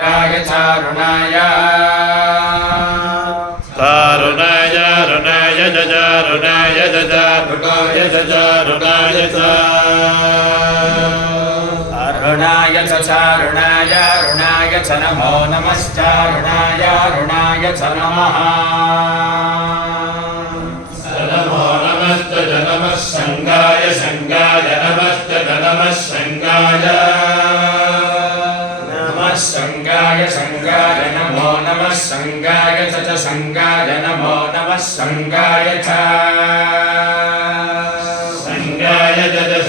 राय चारुणाय तारुणाय रुणाय जजारुणाय जजारुणाय जजारुणाय अरुणाय च चारुणाय रुणाय च नमो नमश्चारुणाय रुणाय च नमः नमो नमश्च नमः संगाय संगाय नमश्च नमः संगाय नमः संगाय संगाय नमो नमः संगाय च संगाय नमो नमः संगाय च संगाय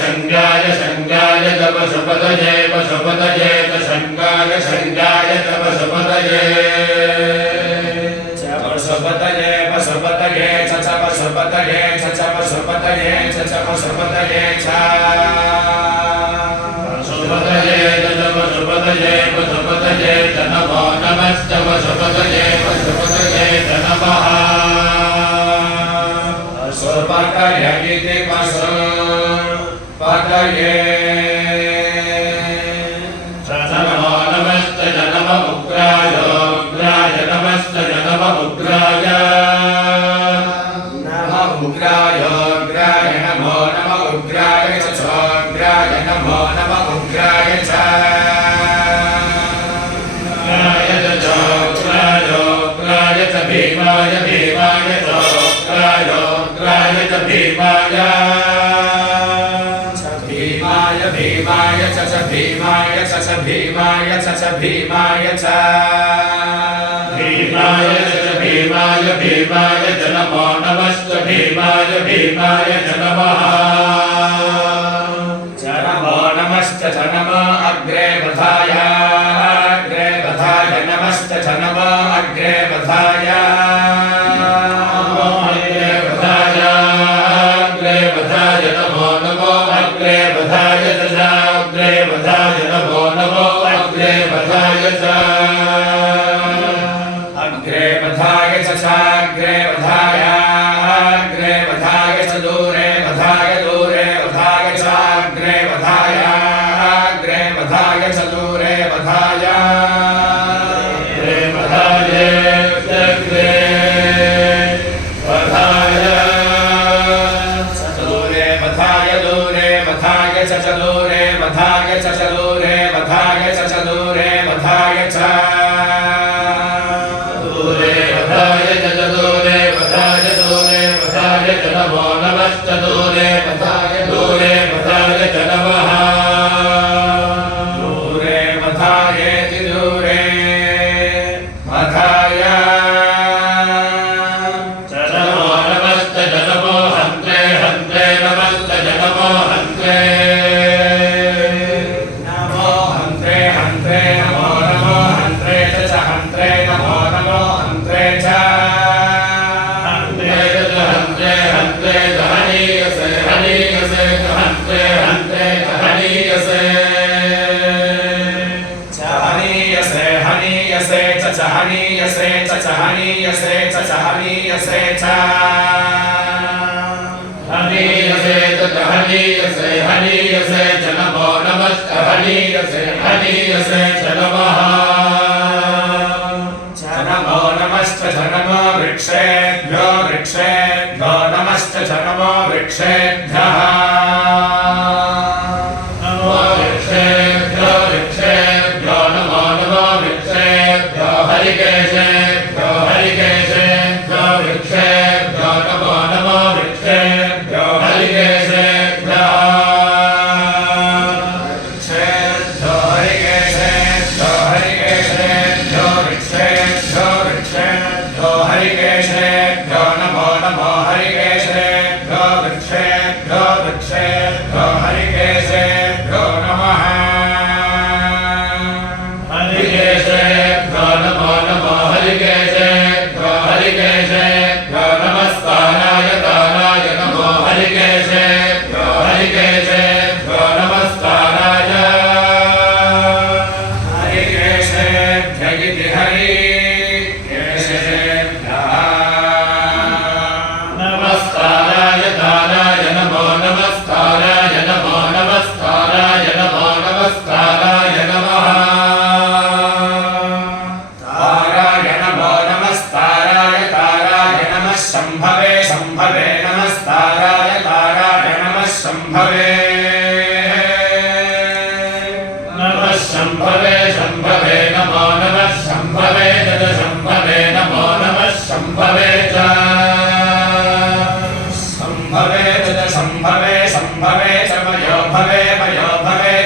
संगाय संगाय पशुपतये पशुपतये संगाय संगाय पशुपतये पशुपतये पशुपतये च पशुपतये च पशुपतये च पशुपतये च पशुपतये पशुपतये पशुपतये नमो नमश्च पशुपतये पशुपतये नमः पशुपतये इति पशुपतये नमो नमश्च नमः उग्राय उग्राय नमश्च नमः उग्राय नमः उग्राय उग्राय नमो नमः उग्राय च उग्राय नमो नमः उग्राय च उग्राय च भीमाय भीमाय च उग्राय उग्राय च भीमाय भीमाय भीमाय च भीमाय च भीमाय च भीमाय च भीमाय च भीमाय भीमाय च नमो नमश्च भीमाय भीमाय च नमः नमो नमश्च नमो अग्रे वधाय अग्रे वधाय नमश्च नमो अग्रे वधाय अग्रे वधाय अग्रे वधाय नमो नमो अग्रे वधाय च अग्रे वधाय नमो नमो अग्रे वधाय च अग्रे वधाय च अग्रे वधाय अग्रे वधाय च दूरे वधाय वधाय च अग्रे वधाय च दूरे वधाय अग्रे वधाय अग्रे वधाय दूरे वधाय च दूरे वधाय च दूरे वधाय च दूरे वधाय च नमो नमश्च दूरे वधाय दूरे वधाय च नमः दूरे वधायेति दूरे वधाय च नमो नमश्च नमो हन्त्रे हन्त्रे नमश्च नमो हन्त्रे नमो हन्त्रे हन्त्रे नमो हन्त्रे च हन्त्रे नमो हन्त्रे च हनीयसे च हनीयसे च हनीयसे च हनीयसे च हनीयसे हनीयसे च नमो नमश्च हनीयसे हनीयसे च नमः नमो नमश्च नमो वृक्षेभ्यो वृक्षेभ्यो नमश्च नमो वृक्षेभ्यः नमो वृक्षेभ्यो वृक्षेभ्यो नमो नमो वृक्षेभ्यो हरिकेशेभ्यो हरिकेशेभ्यो वृक्षेभ्यो नमो नमो वृक्षेभ्यो हरिकेशेभ्यः हरिकेशेभ्यो नमो नमो हरिकेशेभ्यो वृक्षेभ्यो वृक्षेभ्यो हरिकेशेभ्यो नमः हरिकेशेभ्यो नमो नमो शम्भवे नमो नमः शम्भवे तद शम्भवे नमो नमः शम्भवे च शम्भवे तद शम्भवे शम्भवे च मयो भवे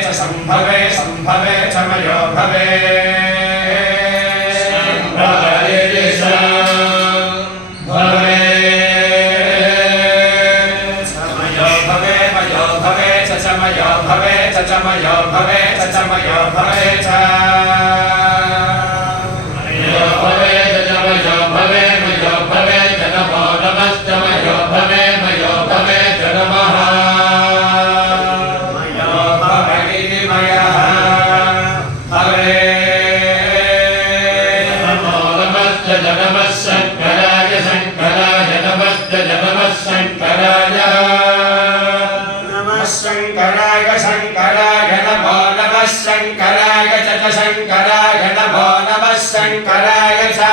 च शम्भवे शम्भवे च मयो भवे चमयो भवे चमयो भवे च मयो भवे चमयो भवे मयो भवे च नमो नमश्चमयो भवे च नमः मयो भवे इति मयः भवे नमो नमश्च नमः शङ्कराय शङ्कराय नमश्च नमः शङ्कराय शङ्कराय शङ्कराय नमो नमः शङ्कराय च शङ्कराय नमो नमः शङ्कराय च